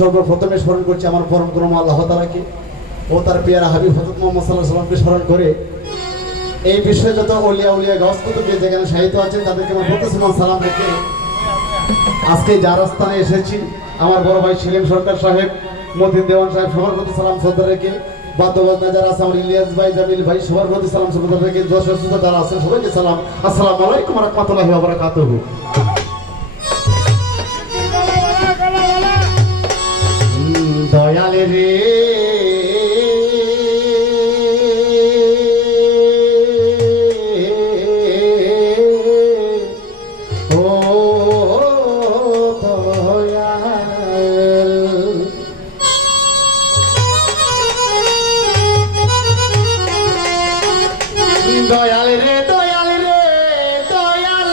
সর্বপ্রথমে স্মরণ করছি আমার পরম করম আল্লাহ তাআলাকে ও তার পেয়ারা হাবিব হযরত মুহাম্মদ সাল্লাল্লাহু আলাইহি ওয়াসাল্লামকে স্মরণ করে এই বিশ্বে যত ওলিয়া উলিয়া গাউস কুতুব যেখানে সাহিত্য আছেন তাদেরকে আমার প্রতিসমান সালাম রেখে আজকে যার স্থানে এসেছি আমার বড় ভাই সেলিম সরকার সাহেব, মতিন দেওয়ান সাহেব সবার প্রতি সালাম শ্রদ্ধা রেখে, বাদ্যবাজনা যারা আছে আমার ইলিয়াস ভাই, জামিল ভাই সবার প্রতি সালাম শ্রদ্ধা রেখে, দর্শক শ্রোতা যারা আছেন সবাইকে সালাম, আসসালামু আলাইকুম ওয়া রাহমাতুল্লাহি ওয়া বারাকাতুহু। দয়ালে রে দয়াল রে দয়াল রে দয়াল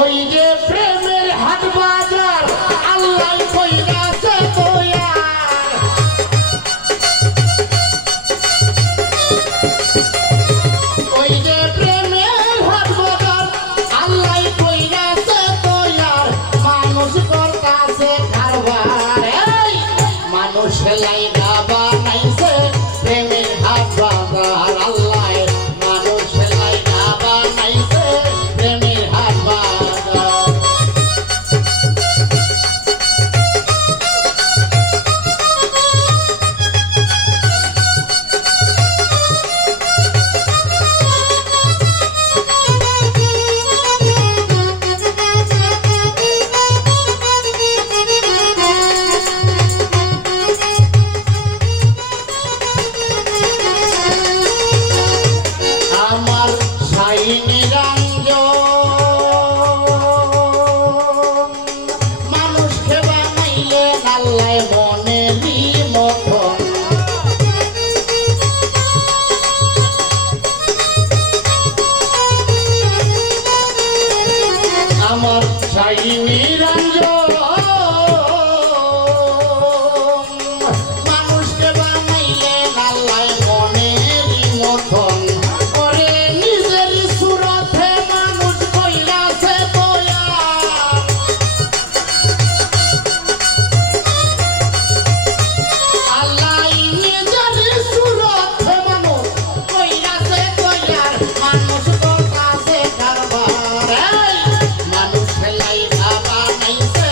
ওই যে প্রেমের হাট বাজার আল্লাহ কইরাছে দয়াল, ওই যে প্রেমের হাট বাজার আল্লাহ কইরাছে দয়াল, মানুষ করতাছে কারবার, এই মানুষ লাইগা বানাইছে প্রেমের হাট বাজার আল্লাহ, মানুষ লাইগা বানাইছে প্রেমের হাট বাজার। আমার শাইনি মানুষকে বানাইলে আল্লাহ মনেরই মতন, আমার শাইনি মানুষকে বানাইলে আল্লাহ মনেরই মতন, ওরে নিজের সুরতে মানুষ কইরাছে দয়াল, আল্লাহ নিজের সুরতে মানুষ কইরাছে দয়াল, মানুষ করতাছে কারবার, এই মানুষ লাইগা বানাইছে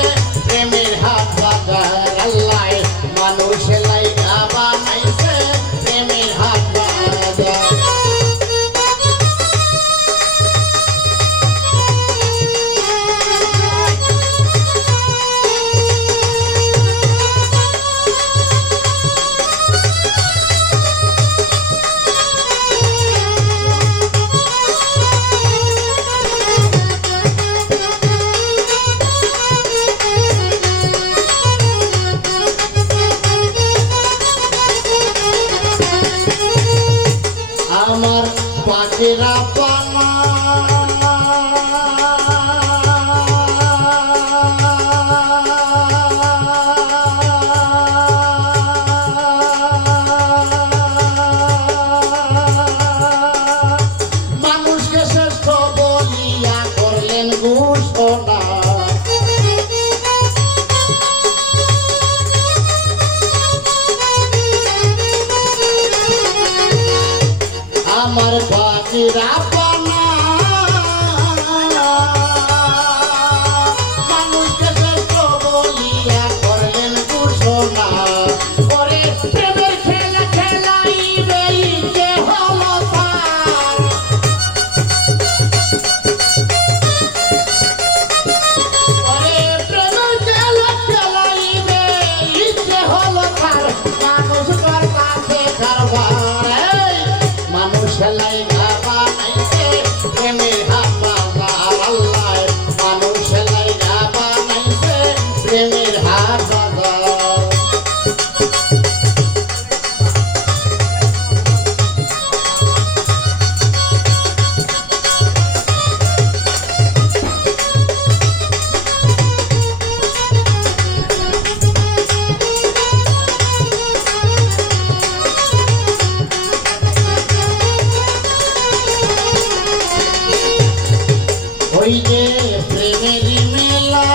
যে প্রেমের মেলা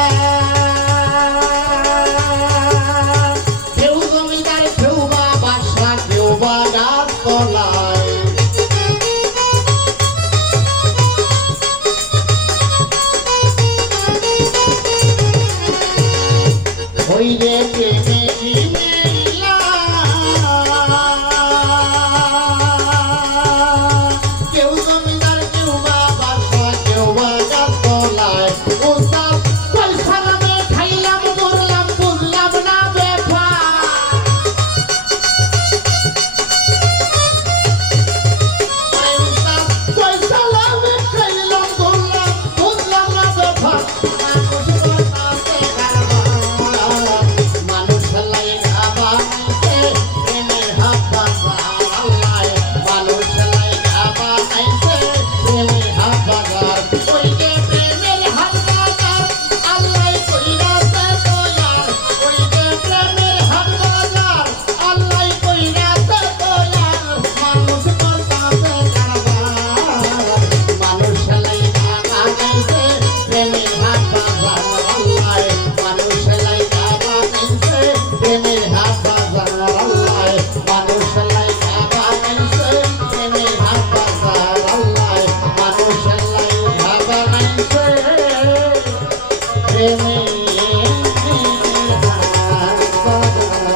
কেউ জমিদার কেউ বা বাসা কেউ বা গাছ তলায় ওই যে প্রেমের মেলা কেউ জমিদার কেউ বা বাসা কেউ বা গাছ তলায় উস্তাদ পয়সা নামে খাইলাম মরলাম বুঝলাম না ব্যাপার উস্তাদ পয়সা নামে খাইলাম মরলাম বুঝলাম না ব্যাপার মানুষ লাই খাবা নাইছে প্রেমের হাত বাজার আল্লাহ মানুষ লাই খাবা নাইছে প্রেমের হাত বাজার ওই যে প্রেমের হাত বাজার আল্লাহ কইরাছে দয়ার ওই যে প্রেমের হাত বাজার আল্লাহ কইরাছে দয়ার মানুষ করতাছে কারবার মানুষ লাই খাবা নাইছে প্রেমের হাত বাজার আল্লাহ মানুষ লাই খাবা নাইছে প্রেমের হাত বাজার আল্লাহ মানুষ লাই খাবা নাইছে প্রেমের হাত বাজার আল্লাহ মানুষ লাই খাবা নাইছে প্রেমের হাত বাজার